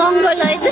Mongoloid.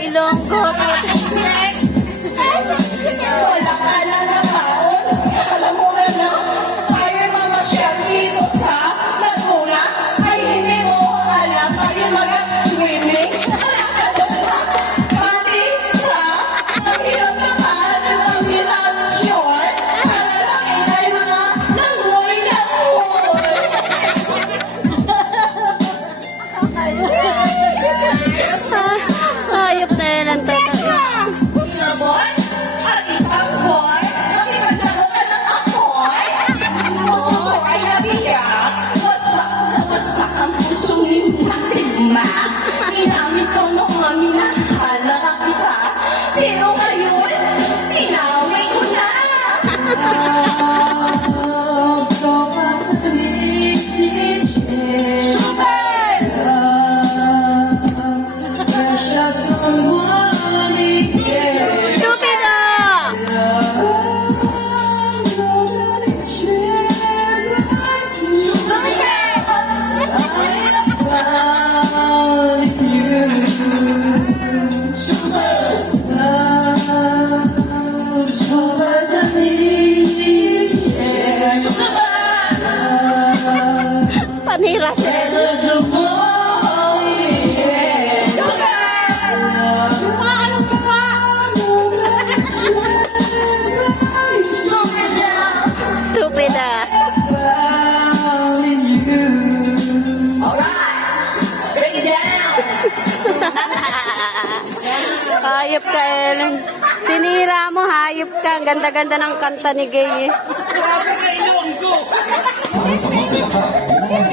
Ilonggo. Wala ka na naman. Alam mo na na, tayo mga siya dito sa Laguna ay hindi mo alam tayo mag-swimming. Wala ka na pati ka, ang hirap naman ng kombinasyon. Malalaki ay mga langoy-langoy. Hayop na yan ang totoo. Boy, at isang boy, nakipaglaro ka ng apoy. Puso ko ay nabiyak, wasak na wasak ang puso ni Maxima. Ginamit ko noong minahal na kita, pero ngayon, tinaway ko na. Panira sila. Stupid ah. Break it down. Hayop ka, Ellen. Sinira mo, hayop ka. Ang ganda-ganda ng kanta ni Gay. Vamos a